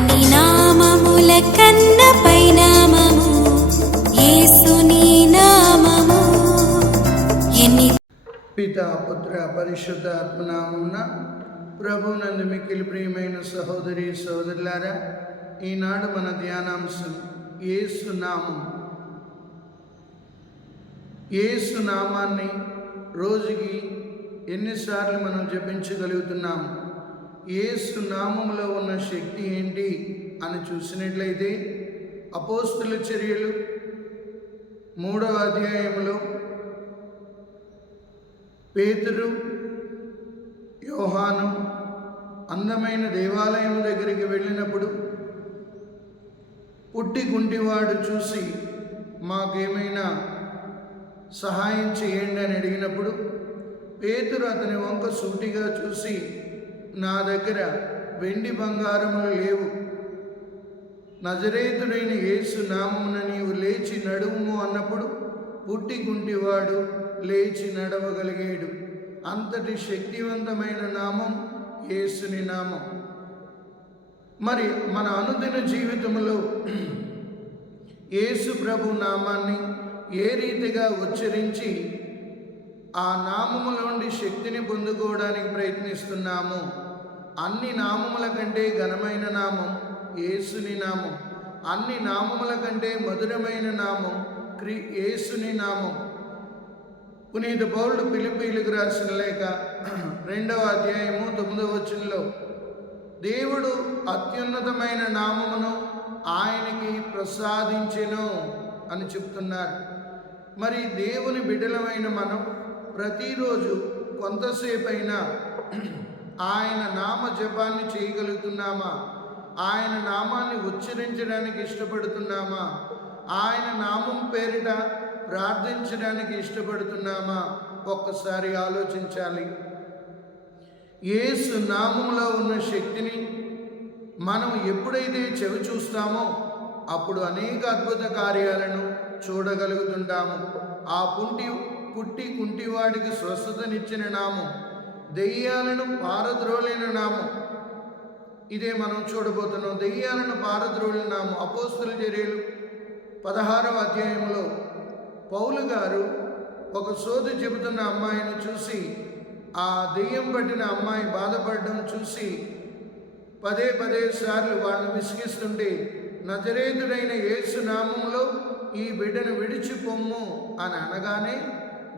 అన్ని నామముల కన్న పైనామము యేసుని నామము. పితా పుత్ర పరిశుద్ధ ఆత్మనామమున ప్రభునందు మిక్కిలి ప్రియమైన సహోదరి సహోదరులారా, ఈనాడు మన ధ్యానాంశం యేసు నామం. యేసు నామాన్ని రోజుకి ఎన్నిసార్లు మనం జపించగలుగుతున్నాము? యేసు నామములో ఉన్న శక్తి ఏంటి అని చూసినట్లయితే అపోస్తుల చర్యలు 3వ అధ్యాయంలో పేతురు, యోహాను అందమైన దేవాలయం దగ్గరికి వెళ్ళినప్పుడు పుట్టి గుంటివాడు చూసి మాకేమైనా సహాయం చేయండి అని అడిగినప్పుడు పేతురు అతని వంక సూటిగా చూసి, నా దగ్గర వెండి బంగారములు లేవు, నజరేతుడైన యేసు నామమున నీవు లేచి నడువుము అన్నప్పుడు పుట్టి గుంటివాడు లేచి నడవగలిగాడు. అంతటి శక్తివంతమైన నామం యేసుని నామం. మరి మన అనుదిన జీవితంలో యేసు ప్రభు నామాన్ని ఏ రీతిగా ఉచ్చరించి ఆ నామములోండి శక్తిని పొందుకోవడానికి ప్రయత్నిస్తున్నాము? అన్ని నామముల కంటే ఘనమైన నామం యేసుని నామం. అన్ని నామముల కంటే మధురమైన నామం యేసుని నామం. పునీత పౌలుడు ఫిలిప్పీయులకు రాసిన లేఖ 2వ అధ్యాయము 9వ వచనంలో దేవుడు అత్యున్నతమైన నామమును ఆయనకి ప్రసాదించెను అని చెప్తున్నారు. మరి దేవుని బిడ్డలమైన మనం ప్రతిరోజు కొంతసేపైనా ఆయన నామ జపాన్ని చేయగలుగుతున్నామా? ఆయన నామాన్ని ఉచ్చరించడానికి ఇష్టపడుతున్నామా? ఆయన నామం పేరిట ప్రార్థించడానికి ఇష్టపడుతున్నామా? ఒక్కసారి ఆలోచించాలి. యేసు నామంలో ఉన్న శక్తిని మనం ఎప్పుడైతే చెవి చూస్తామో అప్పుడు అనేక అద్భుత కార్యాలను చూడగలుగుతుంటాము. ఆ పుట్టి కుంటివాడికి స్వస్థతనిచ్చిన నామం, దెయ్యాలను పారద్రోలిన నామం. ఇదే మనం చూడబోతున్నాం. దెయ్యాలను పారద్రోలిన నామం. అపోస్తుల చర్యలు 16వ అధ్యాయంలో పౌలు గారు ఒక సోది చెబుతున్న అమ్మాయిని చూసి, ఆ దెయ్యం పట్టిన అమ్మాయి బాధపడడం చూసి పదే సార్లు వాళ్ళని విసిగిస్తుంటే, నజరేతుడైన యేసు నామంలో ఈ బిడ్డను విడిచిపొమ్ము అని అనగానే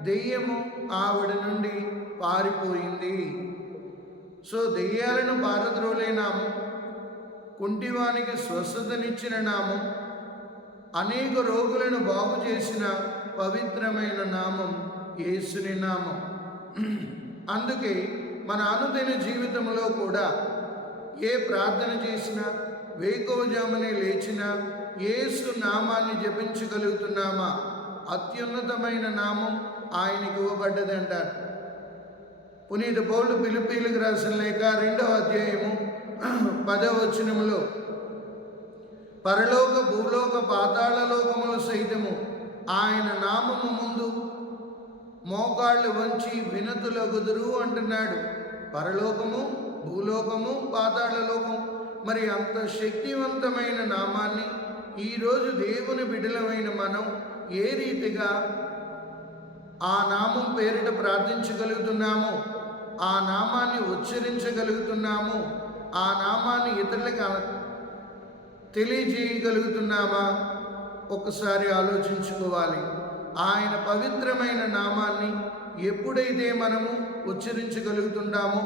దెయ్యము ఆవిడ నుండి పారిపోయింది. సో దెయ్యాలను పారద్రోలే నామం, కుంటివానికి స్వస్థతనిచ్చిన నామం, అనేక రోగులను బాగు చేసిన పవిత్రమైన నామం యేసుని నామం. అందుకే మన అనుదిన జీవితంలో కూడా ఏ ప్రార్థన చేసినా, వేకువజామునే లేచినా యేసు నామాన్ని జపించగలుగుతున్నామా? అత్యున్నతమైన నామం ఆయనకి ఇవ్వబడ్డది అంటారు. పునీత పౌలు ఫిలిప్పీయులకు రాసిన లేఖ 2వ అధ్యాయము 10వ వచనములో పరలోక భూలోక పాతాళ లోకములు సైతము ఆయన నామము ముందు మోకాళ్ళు వంచి వినతులగుదురు అంటున్నాడు. పరలోకము, భూలోకము, పాతాళ లోకం. మరి అంత శక్తివంతమైన నామాన్ని ఈరోజు దేవుని బిడ్డలమైన మనం ఏ రీతిగా ఆ నామం పేరిట ప్రార్థించగలుగుతున్నామో, ఆ నామాన్ని ఉచ్చరించగలుగుతున్నామో, ఆ నామాన్ని ఇతరులకు తెలియజేయగలుగుతున్నామా? ఒక్కసారి ఆలోచించుకోవాలి. ఆయన పవిత్రమైన నామాన్ని ఎప్పుడైతే మనము ఉచ్చరించగలుగుతుంటామో,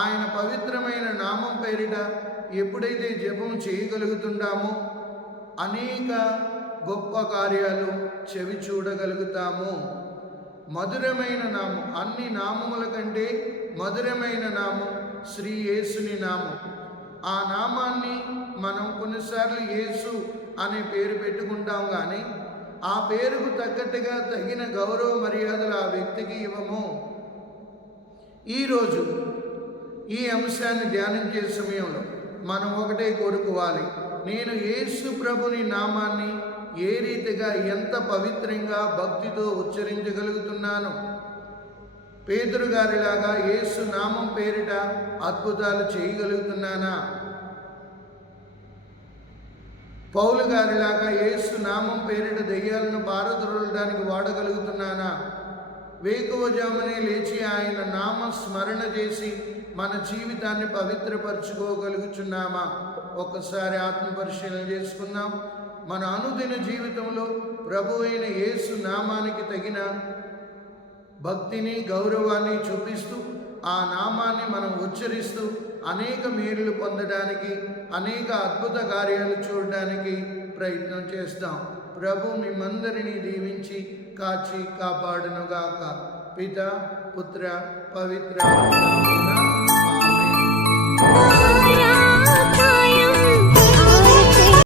ఆయన పవిత్రమైన నామం పేరిట ఎప్పుడైతే జపం చేయగలుగుతుంటామో అనేక గొప్ప కార్యాలు చెవి చూడగలుగుతాము. మధురమైన నామం, అన్ని నామముల కంటే మధురమైన నామం శ్రీ యేసుని నామం. ఆ నామాన్ని మనం కొన్నిసార్లు యేసు అనే పేరు పెట్టుకుంటాం, కానీ ఆ పేరుకు తగ్గట్టుగా తగిన గౌరవ మర్యాదలు ఆ వ్యక్తికి ఇవ్వము. ఈరోజు ఈ అంశాన్ని ధ్యానించే సమయంలో మనం ఒకటే కోరుకోవాలి, నేను యేసు ప్రభుని నామాన్ని ఏ రీతిగా ఎంత పవిత్రంగా భక్తితో ఉచ్చరించగలుగుతున్నాను? పేతురు గారిలాగా యేసు నామం పేరిట అద్భుతాలు చేయగలుగుతున్నానా? పౌలు గారిలాగా యేసు నామం పేరిట దెయ్యాలను పారద్రోలడానికి వాడగలుగుతున్నానా? వేకువజామునే లేచి ఆయన నామ స్మరణ చేసి మన జీవితాన్ని పవిత్రపరచుకోగలుగుతున్నామా? ఒక్కసారి ఆత్మపరిశీలన చేసుకుందాం. మన అనుదిన జీవితంలో ప్రభు అయిన యేసు నామానికి తగిన భక్తిని, గౌరవాన్ని చూపిస్తూ ఆ నామాన్ని మనం ఉచ్చరిస్తూ అనేక మేలులు పొందడానికి, అనేక అద్భుత కార్యాలు చూడడానికి ప్రయత్నం చేస్తాం. ప్రభు మిమ్మందరినీ దీవించి కాచి కాపాడునుగాక. పిత, పుత్ర, పవిత్ర ఆమేన్.